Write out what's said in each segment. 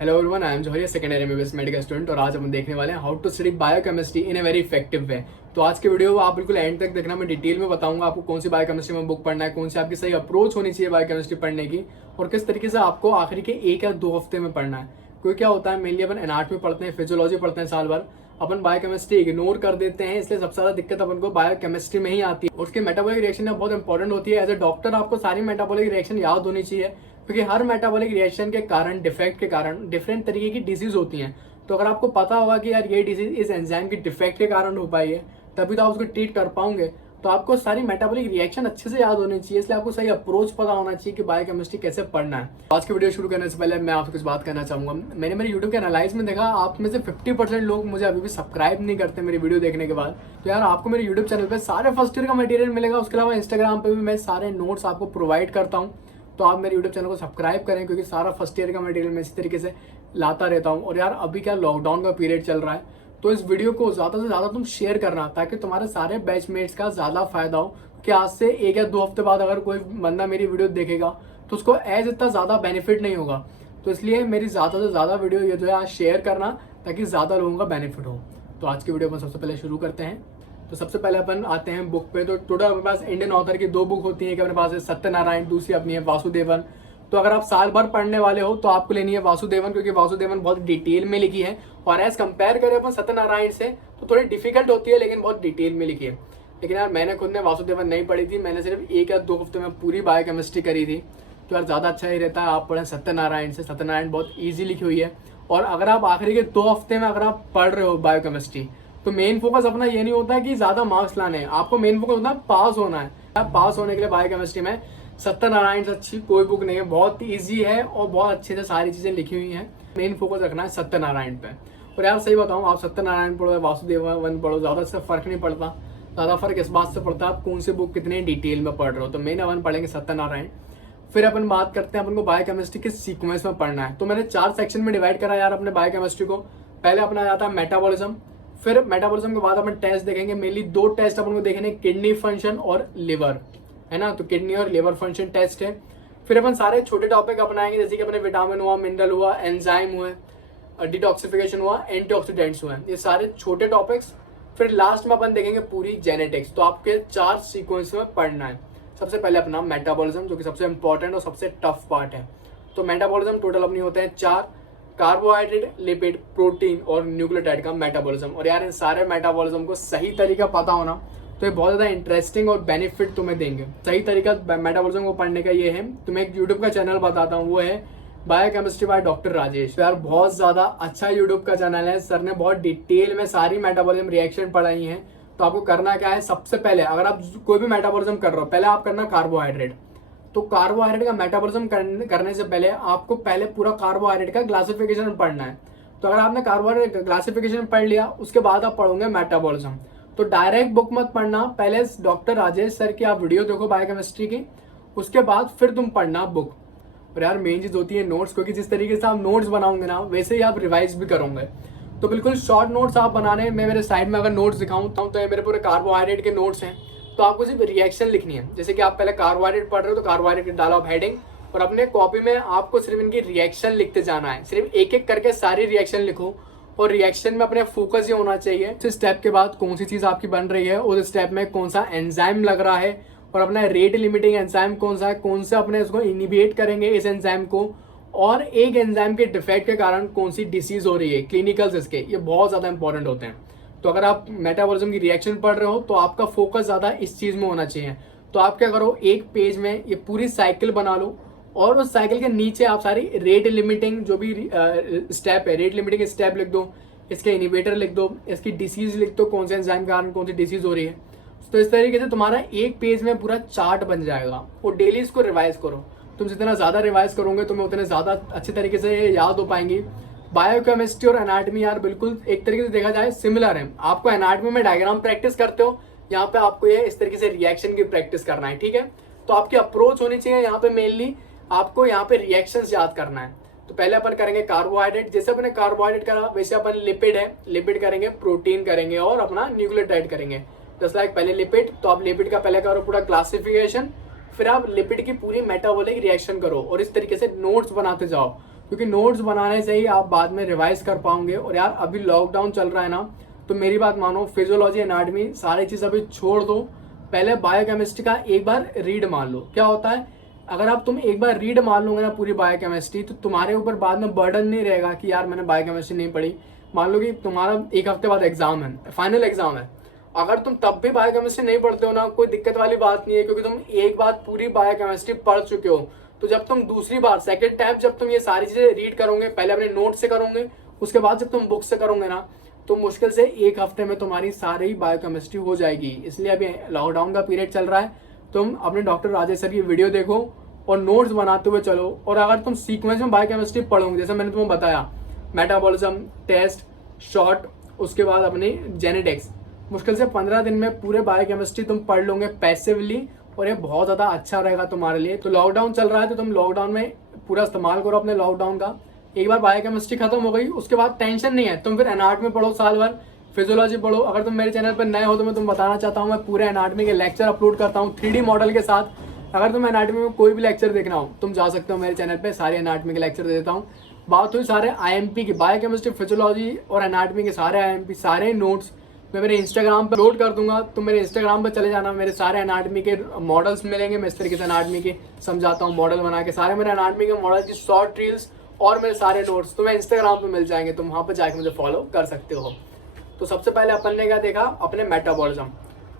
Hello everyone, I am Johri, second year MBBS medical student. और आज हम देखने वाले हैं how to study biochemistry in a very effective way. तो आज के वीडियो आप बिल्कुल एंड तक देखना। मैं डिटेल में बताऊंगा आपको कौन सी बायोकेमिस्ट्री में बुक पढ़ना है, कौन सी आपकी सही अप्रोच होनी चाहिए बायोकेमिस्ट्री पढ़ने की, और किस तरीके से आपको आखिरी के 1 या 2 हफ्ते में पढ़ना है। क्योंकि क्या होता है, मेनली अपन एनाटॉमी पढ़ते हैं, फिजियोलॉजी पढ़ते हैं साल भर, अपन बायोकेमिस्ट्री इग्नोर कर देते हैं। इसलिए सबसे ज्यादा दिक्कत अपन को बायोकेमिस्ट्री में ही आती है। उसकी मेटाबॉलिक रिएक्शन बहुत इंपॉर्टेंट होती है। एज ए डॉक्टर आपको सारी मेटाबॉलिक रिएक्शन याद होनी चाहिए, क्योंकि हर मेटाबॉलिक रिएक्शन के कारण, डिफेक्ट के कारण डिफरेंट तरीके की डिजीज होती हैं। तो अगर आपको पता होगा कि यार ये डिजीज इस एंजाइम की डिफेक्ट के कारण हो पाई है, तभी तो आप उसको ट्रीट कर पाओगे। तो आपको सारी मेटाबॉलिक रिएक्शन अच्छे से याद होनी चाहिए। इसलिए आपको सही अप्रोच पता होना चाहिए कि बायोकेमिस्ट्री कैसे पढ़ना है। आज की वीडियो शुरू करने से पहले मैं आपसे कुछ बात करना चाहूंगा। मैंने मेरे यूट्यूब के एनालाइज में देखा, आप में से 50% लोग मुझे अभी भी सब्सक्राइब नहीं करते मेरी वीडियो देखने के बाद। तो यार आपको मेरे यूट्यूब चैनल पर सारे फर्स्ट ईयर का मटेरियल मिलेगा। उसके अलावा इंस्टाग्राम पर भी मैं सारे नोट्स आपको प्रोवाइड करता हूँ। तो आप मेरे यूट्यूब चैनल को सब्सक्राइब करें, क्योंकि सारा फर्स्ट ईयर का मटेरियल मैं इसी तरीके से लाता रहता हूँ। और यार अभी क्या लॉकडाउन का पीरियड चल रहा है, तो इस वीडियो को ज़्यादा से ज़्यादा तुम शेयर करना, ताकि तुम्हारे सारे बैचमेट्स का ज़्यादा फायदा हो। कि आज से 1 या 2 हफ्ते बाद अगर कोई बंदा मेरी वीडियो देखेगा तो उसको एज इतना ज़्यादा बेनिफिट नहीं होगा। तो इसलिए मेरी ज़्यादा से ज़्यादा वीडियो ये जो है आज शेयर करना, ताकि ज़्यादा लोगों का बेनिफिट हो। तो आज की वीडियो में सबसे पहले शुरू करते हैं। तो सबसे पहले अपन आते हैं बुक पे। तो टोटल अपने पास इंडियन ऑथर की 2 बुक होती हैं। एक अपने पास है सत्यनारायण, दूसरी अपनी है वासुदेवन। तो अगर आप साल भर पढ़ने वाले हो तो आपको लेनी है वासुदेवन, क्योंकि वासुदेवन बहुत डिटेल में लिखी है। और एज कंपेयर करें अपन सत्यनारायण से तो थोड़ी डिफिकल्ट होती है, लेकिन बहुत डिटेल में लिखी है। लेकिन यार मैंने खुद ने वासुदेवन नहीं पढ़ी थी, मैंने सिर्फ 1 या 2 हफ्ते में पूरी बायोकेमिस्ट्री करी थी। तो यार ज़्यादा अच्छा ही रहता है आप पढ़ें सत्यनारायण से। सत्यनारायण बहुत ईजी लिखी हुई है। और अगर आप आखिरी के 2 हफ्ते में अगर आप पढ़ रहे हो बायोकेमिस्ट्री, तो मेन फोकस अपना ये नहीं होता है कि ज़्यादा मार्क्स लाने हैं, आपको मेन फोकस होता है पास होना है। आप पास होने के लिए बायोकेमिस्ट्री में सत्यनारायण से अच्छी कोई बुक नहीं है। बहुत ईजी है और बहुत अच्छे से सारी चीज़ें लिखी हुई हैं। मेन फोकस रखना है सत्यनारायण पे। और यार सही बताऊँ, आप सत्यनारायण पढ़ो या वासुदेवन पढ़ो, ज़्यादा इससे फर्क नहीं पड़ता। ज़्यादा फर्क इस बात से पड़ता है आप कौन सी बुक कितने डिटेल में पढ़ रहे हो। तो मेन अपन पढ़ेंगे सत्यनारायण। फिर अपन बात करते हैं अपन को बायोकेमिस्ट्री किस सीक्वेंस में पढ़ना है। तो मैंने 4 सेक्शन में डिवाइड करा यार अपने बायोकेमिस्ट्री को। पहले अपना जाता है मेटाबॉलिज्म। फिर मेटाबॉलिज्म के बाद अपन टेस्ट देखेंगे। मेनली 2 टेस्ट अपन को देखने, किडनी फंक्शन और लिवर, है ना। तो किडनी और लिवर फंक्शन टेस्ट है। फिर अपन सारे छोटे टॉपिक अपनाएंगे, जैसे कि अपने विटामिन हुआ, मिनरल हुआ, एंजाइम हुए, डिटॉक्सिफिकेशन हुआ, एंटीऑक्सीडेंट्स हुए, ये सारे छोटे टॉपिक्स। फिर लास्ट में अपन देखेंगे पूरी जेनेटिक्स। तो आपके 4 सीक्वेंस में पढ़ना है। सबसे पहले अपना मेटाबॉलिज्म, जो कि सबसे इंपॉर्टेंट और सबसे टफ पार्ट है। तो मेटाबॉलिज्म टोटल अपनी होते हैं 4: कार्बोहाइड्रेट, लिपिड, प्रोटीन और न्यूक्लियोटाइड का मेटाबॉलिज्म। और यार इन सारे मेटाबॉलिज्म को सही तरीका पता होना, तो ये बहुत ज़्यादा इंटरेस्टिंग और बेनिफिट तुम्हें देंगे। सही तरीका मेटाबॉलिज्म को पढ़ने का ये है, तुम्हें एक यूट्यूब का चैनल बताता हूँ, वो है बायोकेमिस्ट्री बाय डॉक्टर राजेश। तो यार बहुत ज़्यादा अच्छा यूट्यूब का चैनल है। सर ने बहुत डिटेल में सारी मेटाबॉलिज्म रिएक्शन पढ़ाई हैं। तो आपको करना क्या है, सबसे पहले अगर आप कोई भी मेटाबॉलिज्म कर रहे हो, पहले आप करना कार्बोहाइड्रेट। तो कार्बोहाइड्रेट का मेटाबॉलिज्म करने से पहले आपको पहले पूरा कार्बोहाइड्रेट का क्लासिफिकेशन पढ़ना है। तो अगर आपने कार्बोहाइड्रेट क्लासिफिकेशन पढ़ लिया, उसके बाद आप पढ़ोगे मेटाबॉलिज्म। तो डायरेक्ट बुक मत पढ़ना, पहले डॉक्टर राजेश सर की आप वीडियो देखो बायोकेमिस्ट्री की, उसके बाद फिर तुम पढ़ना बुक। और यार मेन चीज़ होती है नोट्स, क्योंकि जिस तरीके से आप नोट्स बनाओगे ना, वैसे ही आप रिवाइज भी करोगे। तो बिल्कुल शॉर्ट नोट्स आप बनाने। मैं मेरे साइड में अगर नोट्स दिखाऊँ तो ये मेरे पूरे कार्बोहाइड्रेट के नोट्स हैं। तो आपको सिर्फ रिएक्शन लिखनी है। जैसे कि आप पहले कार्बोहाइड्रेट पढ़ रहे हो, तो कार्बोहाइड्रेट डालो आप हेडिंग, और अपने कॉपी में आपको सिर्फ इनकी रिएक्शन लिखते जाना है। सिर्फ एक एक करके सारी रिएक्शन लिखो। और रिएक्शन में अपने फोकस ये होना चाहिए, इस स्टेप के बाद कौन सी चीज़ आपकी बन रही है, उस स्टेप में कौन सा एंजाइम लग रहा है, और अपना रेट लिमिटिंग एंजाइम कौन सा है, कौन से अपने इसको इनिबिएट करेंगे इस एंजाइम को, और एक एंजाइम के डिफेक्ट के कारण कौन सी डिसीज हो रही है, क्लिनिकल्स इसके, ये बहुत ज़्यादा इंपॉर्टेंट होते हैं। तो अगर आप मेटाबॉलिज्म की रिएक्शन पढ़ रहे हो तो आपका फोकस ज़्यादा इस चीज़ में होना चाहिए। तो आप क्या करो, एक पेज में ये पूरी साइकिल बना लो, और उस साइकिल के नीचे आप सारी रेट लिमिटिंग जो भी स्टेप है, रेट लिमिटिंग स्टेप लिख दो, इसके इनिवेटर लिख दो, इसकी डिसीज लिख दो, कौन से एंजाइम के कारण कौन सी डिसीज हो रही है। तो इस तरीके से तुम्हारा एक पेज में पूरा चार्ट बन जाएगा। और डेली इसको रिवाइज करो। तुम जितना ज़्यादा रिवाइज करोगे तुम्हें उतने ज़्यादा अच्छे तरीके से याद हो पाएंगी। बायोकेमिस्ट्री और एनाटमी यार बिल्कुल एक तरीके से देखा जाए सिमिलर है। आपको एनाटमी में डायग्राम प्रैक्टिस करते हो, यहाँ पे आपको ये इस तरीके से रिएक्शन की प्रैक्टिस करना है, ठीक है। तो आपकी अप्रोच होनी चाहिए यहाँ पे, मेनली आपको यहाँ पे रिएक्शंस याद करना है। तो पहले अपन करेंगे कार्बोहाइड्रेट, जैसे अपने कार्बोहाइड्रेट करा वैसे अपन लिपिड है, लिपिड करेंगे, प्रोटीन करेंगे और अपना न्यूक्लियोटाइड करेंगे। जस्ट लाइक पहले लिपिड, तो आप लिपिड का पहले करो पूरा क्लासिफिकेशन, फिर आप लिपिड की पूरी मेटाबॉलिक रिएक्शन करो और इस तरीके से नोट्स बनाते जाओ। क्योंकि नोट्स बनाने से ही आप बाद में रिवाइज कर पाओगे। और यार अभी लॉकडाउन चल रहा है ना, तो मेरी बात मानो, फिजियोलॉजी एनाटॉमी सारी चीज़ अभी छोड़ दो, पहले बायोकेमिस्ट्री का एक बार रीड मान लो। क्या होता है, अगर आप तुम एक बार रीड मान लोगे ना पूरी बायोकेमिस्ट्री, तो तुम्हारे ऊपर बाद में बर्डन नहीं रहेगा कि यार मैंने बायोकेमिस्ट्री नहीं पढ़ी। मान लो कि तुम्हारा एक हफ्ते बाद एग्जाम है, फाइनल एग्जाम है, अगर तुम तब भी बायोकेमिस्ट्री नहीं पढ़ते हो ना, कोई दिक्कत वाली बात नहीं है, क्योंकि तुम एक बार पूरी बायोकेमिस्ट्री पढ़ चुके हो। तो जब तुम दूसरी बार सेकेंड टाइम जब तुम ये सारी चीजें रीड करोगे, पहले अपने नोट से करोगे, उसके बाद जब तुम बुक से करोगे ना, तो मुश्किल से एक हफ्ते में तुम्हारी सारी बायोकेमिस्ट्री हो जाएगी। इसलिए अभी लॉकडाउन का पीरियड चल रहा है, तुम अपने डॉक्टर राजेश सर की वीडियो देखो और नोट्स बनाते हुए चलो। और अगर तुम सीक्वेंस में बायोकेमिस्ट्री पढ़ोगे, जैसे मैंने तुम्हें बताया, मेटाबॉलिज्म, टेस्ट, शॉर्ट, उसके बाद अपनी जेनेटिक्स, मुश्किल से 15 दिन में पूरे बायोकेमिस्ट्री तुम पढ़ लोगे पैसिवली, और ये बहुत ज़्यादा अच्छा रहेगा तुम्हारे लिए। तो लॉकडाउन चल रहा है, तो तुम लॉकडाउन में पूरा इस्तेमाल करो अपने लॉकडाउन का। एक बार बायोकेमिस्ट्री खत्म हो गई, उसके बाद टेंशन नहीं है, तुम फिर एनाटॉमी पढ़ो साल भर, फिजियोलॉजी पढ़ो। अगर तुम मेरे चैनल पर नए हो तो मैं तुम बताना चाहता हूँ, मैं पूरे एनाटॉमी के लेक्चर अपलोड करता हूँ 3D मॉडल के साथ। अगर तुम एनाटॉमी में कोई भी लेक्चर देखना हो, तुम जा सकते हो मेरे चैनल पे, सारे एनाटॉमी के लेक्चर दे देता हूँ। बात हुई सारे IMP की, बायोकेमिस्ट्री, फिजियोलॉजी और एनाटॉमी के सारे IMP, सारे नोट्स मैं मेरे इंस्टाग्राम पर अपलोड कर दूंगा। तुम मेरे इंस्टाग्राम पर चले जाना, मेरे सारे एनाटॉमी के मॉडल्स मिलेंगे। मैं इस तरीके से एनाटॉमी के समझाता हूँ, मॉडल बना के, सारे मेरे एनाटॉमी के मॉडल की शॉर्ट रील्स और मेरे सारे नोट्स तुम्हें इंस्टाग्राम पे मिल जाएंगे, तुम वहाँ पर जाके मुझे फॉलो कर सकते हो। तो सबसे पहले अपन ने क्या देखा, अपने मेटाबॉलिज्म।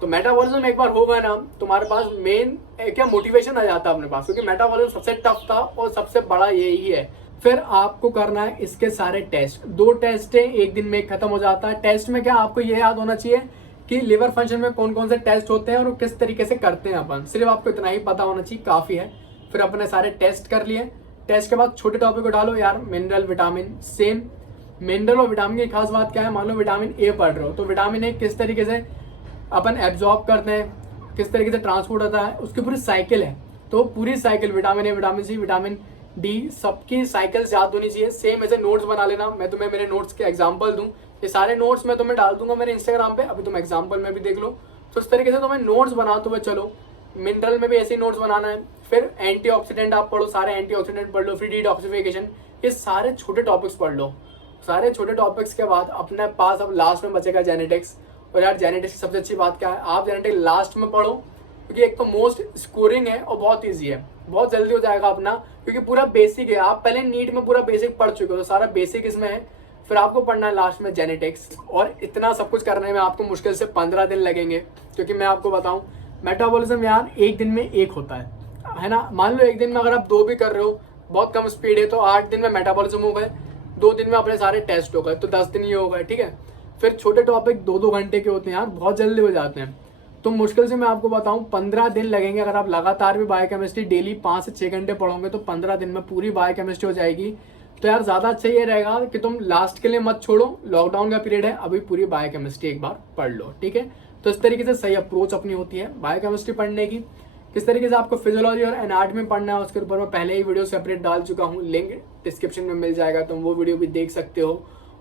तो मेटाबॉलिज्म एक बार हो गया ना, तुम्हारे पास मेन क्या मोटिवेशन आ जाता है अपने पास, क्योंकि मेटाबॉलिज्म सबसे टफ था और सबसे बड़ा यही है। फिर आपको करना है इसके सारे टेस्ट, 2 टेस्ट है, एक दिन में खत्म हो जाता है। टेस्ट में क्या आपको ये याद होना चाहिए कि लिवर फंक्शन में कौन कौन से टेस्ट होते हैं और किस तरीके से करते हैं अपन, सिर्फ आपको इतना ही पता होना चाहिए, काफ़ी है। फिर अपने सारे टेस्ट कर लिए। टेस्ट के बाद छोटे टॉपिक को डालो यार, मिनरल, विटामिन, सेम। मिनरल और विटामिन की खास बात क्या है, मान लो विटामिन ए पढ़ रहे हो, तो विटामिन ए किस तरीके से अपन एब्जॉर्ब करते हैं, किस तरीके से ट्रांसपोर्ट होता है, उसकी पूरी साइकिल है। तो पूरी cycle, vitamin A, vitamin C, vitamin D, सबकी साइकिल्स याद होनी चाहिए। सेम ऐसे नोट्स बना लेना। मैं तुम्हें मेरे नोट्स के एग्जांपल दूं, ये सारे नोट्स मैं तुम्हें डाल दूंगा मेरे इंस्टाग्राम पे, अभी तुम एग्जांपल में भी देख लो। तो इस तरीके से तुम्हें नोट्स बनाते हुए चलो। मिनरल में भी ऐसे नोट्स बनाना है। फिर एंटीऑक्सीडेंट आप पढ़ो, सारे एंटीऑक्सीडेंट पढ़ लो, फ्री डिटॉक्सिफिकेशन, ये सारे छोटे टॉपिक्स पढ़ लो। सारे छोटे टॉपिक्स के बाद अपने पास अब लास्ट में बचेगा जेनेटिक्स। और यार जेनेटिक्स की सबसे अच्छी बात क्या है, आप जेनेटिक्स लास्ट में पढ़ो, क्योंकि एक तो मोस्ट स्कोरिंग है और बहुत ईजी है, बहुत जल्दी हो जाएगा अपना, क्योंकि पूरा बेसिक है। आप पहले नीट में पूरा बेसिक पढ़ चुके हो, तो सारा बेसिक इसमें है। फिर आपको पढ़ना है लास्ट में जेनेटिक्स, और इतना सब कुछ करने में आपको मुश्किल से 15 दिन लगेंगे। क्योंकि मैं आपको बताऊं, मेटाबॉलिज्म यार एक दिन में एक होता है ना। मान लो एक दिन में अगर आप 2 भी कर रहे हो, बहुत कम स्पीड है, तो 8 दिन में मेटाबॉलिज्म हो गए, 2 दिन में अपने सारे टेस्ट हो गए, तो 10 दिन ही हो गए, ठीक है। फिर छोटे टॉपिक 2-2 घंटे के होते हैं यार, बहुत जल्दी हो जाते हैं। तो मुश्किल से मैं आपको बताऊं 15 दिन लगेंगे। अगर आप लगातार भी बायोकेमिस्ट्री डेली 5 से 6 घंटे पढ़ोगे, तो 15 दिन में पूरी बायोकेमिस्ट्री हो जाएगी। तो यार ज़्यादा अच्छा ये रहेगा कि तुम लास्ट के लिए मत छोड़ो, लॉकडाउन का पीरियड है, अभी पूरी बायोकेमिस्ट्री एक बार पढ़ लो, ठीक है। तो इस तरीके से सही अप्रोच अपनी होती है बायोकेमिस्ट्री पढ़ने की। किस तरीके से आपको फिजियोलॉजी और एनाटॉमी पढ़ना है, उसके ऊपर मैं पहले ही वीडियो सेपरेट डाल चुका हूँ, लिंक डिस्क्रिप्शन में मिल जाएगा, तुम वो वीडियो भी देख सकते हो।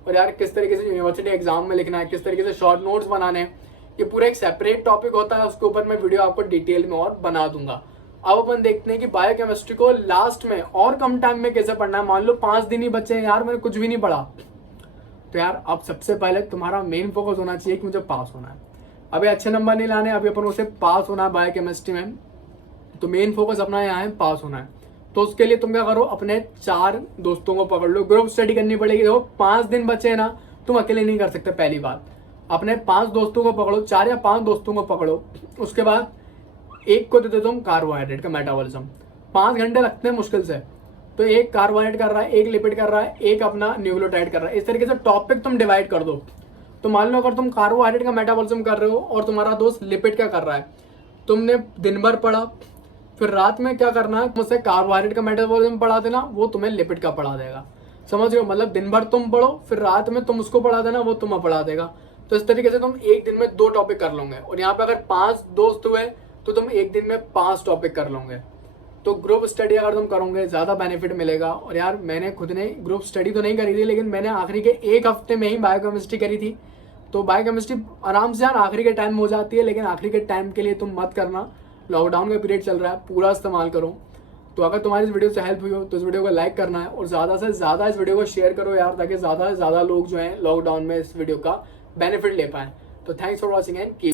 और यार किस तरीके से यूनिवर्सिटी एग्जाम में लिखना है, किस तरीके से शॉर्ट नोट्स बनाने हैं, ये पूरा एक सेपरेट टॉपिक होता है, उसके ऊपर मैं वीडियो आपको डिटेल में और बना दूंगा। अब अपन देखते हैं कि बायोकेमिस्ट्री को लास्ट में और कम टाइम में कैसे पढ़ना है। मान लो 5 दिन ही बचे हैं यार, मैंने कुछ भी नहीं पढ़ा, तो यार अब सबसे पहले तुम्हारा मेन फोकस होना चाहिए कि मुझे पास होना है। अभी अच्छे नंबर नहीं लाने, अभी अपन उसे पास होना है बायोकेमिस्ट्री में, तो मेन फोकस अपना यहाँ है पास होना है। तो उसके लिए तुम क्या करो, अपने 4 दोस्तों को पकड़ लो, ग्रुप स्टडी करनी पड़ेगी। देखो 5 दिन बचे ना, तुम अकेले नहीं कर सकते। पहली बात, अपने 5 दोस्तों को पकड़ो, 4 या 5 दोस्तों को पकड़ो। उसके बाद एक को दे दो तुम कार्बोहाइड्रेट का मेटाबॉलिज्म, 5 घंटे लगते हैं मुश्किल से, तो एक कार्बोहाइड्रेट कर रहा है, एक लिपिड कर रहा है, एक अपना न्यूक्लियोटाइड कर रहा है। इस तरीके से टॉपिक तुम डिवाइड कर दो। तो मान लो अगर तुम कार्बोहाइड्रेट का मेटाबॉलिज्म कर रहे हो और तुम्हारा दोस्त लिपिड का कर रहा है, तुमने दिन भर पढ़ा, फिर रात में क्या करना है, मुझसे कार्बोहाइड्रेट का मेटाबॉलिज्म पढ़ा देना, वो तुम्हें लिपिड का पढ़ा देगा। समझ रहे हो, मतलब दिन भर तुम पढ़ो, फिर रात में तुम उसको पढ़ा देना, वो तुम्हें पढ़ा देगा। तो इस तरीके से तुम एक दिन में 2 टॉपिक कर लोगे। और यहाँ पे अगर 5 दोस्त हुए तो तुम एक दिन में 5 टॉपिक कर लोगे। तो ग्रुप स्टडी अगर तुम करोगे ज़्यादा बेनिफिट मिलेगा। और यार मैंने खुद ने ग्रुप स्टडी तो नहीं करी थी, लेकिन मैंने आखिरी के 1 हफ्ते में ही बायोकेमिस्ट्री करी थी। तो बायोकेमिस्ट्री आराम से यार आखिरी के टाइम में हो जाती है, लेकिन आखिरी के टाइम के लिए तुम मत करना, लॉकडाउन का पीरियड चल रहा है, पूरा इस्तेमाल करो। तो अगर तुम्हारी इस वीडियो से हेल्प हुई हो तो इस वीडियो को लाइक करना है और ज़्यादा से ज़्यादा इस वीडियो को शेयर करो यार, ताकि ज़्यादा से ज़्यादा लोग जो हैं लॉकडाउन में इस वीडियो का बेनिफिट ले पाएँ। तो thanks for watching and keep